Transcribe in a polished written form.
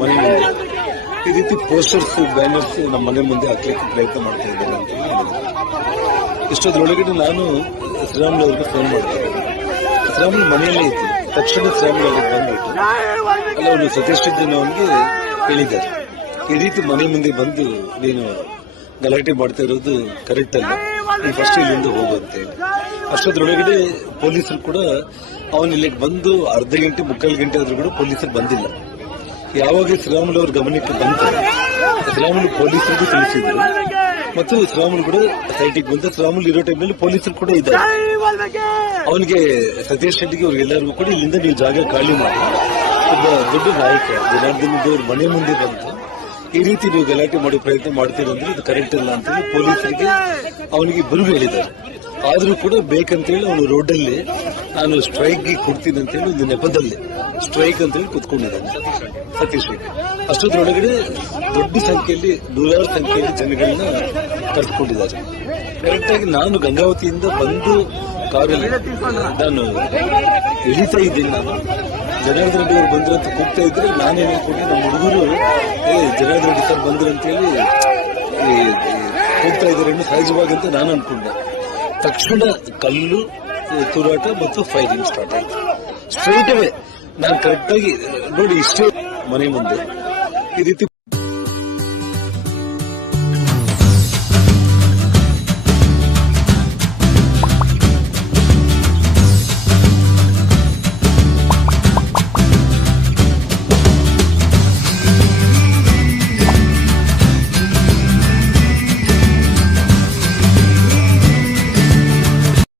ಮನೆ ಮುಂದೆ ಈ ರೀತಿ ಪೋಸ್ಟರ್ಸ್ ಬ್ಯಾನರ್ಸ್ ನಮ್ಮ ಮನೆ ಮುಂದೆ ಹಾಕ್ಲಿಕ್ಕೆ ಪ್ರಯತ್ನ ಮಾಡ್ತಾ ಇದ್ದೇನೆ ಅಂತ ಹೇಳಿದ್ರು. ಇಷ್ಟೊಂದರೊಳಗಡೆ ನಾನು ಶ್ರೀರಾಮುಲು ಅವರಿಗೆ ಫೋನ್ ಮಾಡ್ತೇನೆ. ಶ್ರೀರಾಮುಲು ಮನೆಯಲ್ಲೇ ಇತ್ತು. ತಕ್ಷಣ ಶ್ರೀರಾಮುಲು ಅವರಿಗೆ ಬಂದ್ಬಿಟ್ಟು ಅಲ್ಲ ಅವನು ಸತೀಶ್ ಅವನಿಗೆ ಹೇಳಿದ್ದಾರೆ, ಈ ರೀತಿ ಮನೆ ಮುಂದೆ ಬಂದು ನೀನು ಗಲಾಟೆ ಮಾಡ್ತಾ ಇರೋದು ಕರೆಕ್ಟ್ ಅಲ್ಲ, ನೀನು ಫಸ್ಟ್ ಇಲ್ಲಿಂದ ಹೋಗುವಂತೇಳಿ. ಅಷ್ಟೊಂದರೊಳಗಡೆ ಪೊಲೀಸರು ಕೂಡ ಅವನು ಇಲ್ಲಿಗೆ ಬಂದು ಅರ್ಧ ಗಂಟೆ ಮುಕ್ಕಾಲು ಗಂಟೆ ಆದ್ರೂ ಕೂಡ ಪೊಲೀಸರು ಬಂದಿಲ್ಲ. ಯಾವಾಗ ಶ್ರೀರಾಮುಲು ಅವ್ರ ಗಮನಕ್ಕೆ ಬಂತು ಶ್ರೀರಾಮುಲು ಪೊಲೀಸರಿಗೂ ತಿಳಿಸಿದ್ರು ಮತ್ತು ಶ್ರೀರಾಮುಲು ಕೂಡ ಸೈಟಿಗೆ ಬಂದ. ಶ್ರೀರಾಮುಲು ಇರೋ ಟೈಮ್ನಲ್ಲಿ ಪೊಲೀಸರು ಕೂಡ ಇದ್ದಾರೆ. ಅವನಿಗೆ ಸತೀಶ್ ರೆಡ್ಡಿಗೆ ಅವ್ರಿಗೆಲ್ಲರಿಗೂ ಕೂಡ ಇಲ್ಲಿಂದ ನೀವು ಜಾಗ ಖಾಲಿ ಮಾಡಿ, ಒಬ್ಬ ದೊಡ್ಡ ನಾಯಕ ಜನಾರ್ದನ್ ಅವ್ರ ಮನೆ ಮುಂದೆ ಬಂತು ಈ ರೀತಿ ನೀವು ಗಲಾಟೆ ಮಾಡೋ ಪ್ರಯತ್ನ ಮಾಡ್ತೀರಂದ್ರೆ ಇದು ಕರೆಕ್ಟ್ ಅಲ್ಲ ಅಂತೇಳಿ ಪೊಲೀಸರಿಗೆ ಅವನಿಗೆ ಬರುವು ಹೇಳಿದ್ದಾರೆ. ಆದ್ರೂ ಕೂಡ ಬೇಕಂತೇಳಿ ಅವನು ರೋಡಲ್ಲಿ ನಾನು ಸ್ಟ್ರೈಕ್ಗೆ ಕೊಡ್ತೀನಿ ಅಂತೇಳಿ ಒಂದು ನೆಪದಲ್ಲಿ ಸ್ಟ್ರೈಕ್ ಅಂತೇಳಿ ಕುತ್ಕೊಂಡಿದ್ದಾನೆ ಸತೀಶ್ ರೆಡ್ಡಿ. ಅಷ್ಟೊಂದರೊಳಗಡೆ ದೊಡ್ಡ ಸಂಖ್ಯೆಯಲ್ಲಿ ನೂರಾರು ಸಂಖ್ಯೆಯಲ್ಲಿ ಜನಗಳನ್ನ ಕರೆದುಕೊಂಡಿದ್ದಾರೆ. ಕರೆಕ್ಟ್ ಆಗಿ ನಾನು ಗಂಗಾವತಿಯಿಂದ ಬಂದು ಕಾರಲ್ಲಿ ನಾನು ಇಳಿತಾ ಇದ್ದೀನಿ. ನಾನು ಜನಾರ್ದನ್ ರೆಡ್ಡಿ ಅವರು ಬಂದ್ರು ಅಂತ ಕೂಗ್ತಾ ಇದ್ರೆ ನಾನೇನು ಅನ್ಕೊಂಡೆ, ನಮ್ಮ ಹುಡುಗರು ಜನಾರ್ದನ್ ರೆಡ್ಡಿ ಸರ್ ಬಂದ್ರು ಅಂತೇಳಿ ಕೂಗ್ತಾ ಇದ್ದಾರೆ ಸಹಜವಾಗಿ ಅಂತ ನಾನು ಅನ್ಕೊಂಡೆ. ತಕ್ಷಣ ಕಲ್ಲು ತೂರಾಟ ಮತ್ತು ಫೈರಿಂಗ್ ಸ್ಟಾರ್ಟ್ ಆಯ್ತು. ಸ್ಟ್ರೈಟ್ ಅವೇ ನಾನು ಕರೆಕ್ಟ್ ಆಗಿ ನೋಡಿ ಇಷ್ಟೇ ಮನೆ ಮುಂದೆ ಈ ರೀತಿ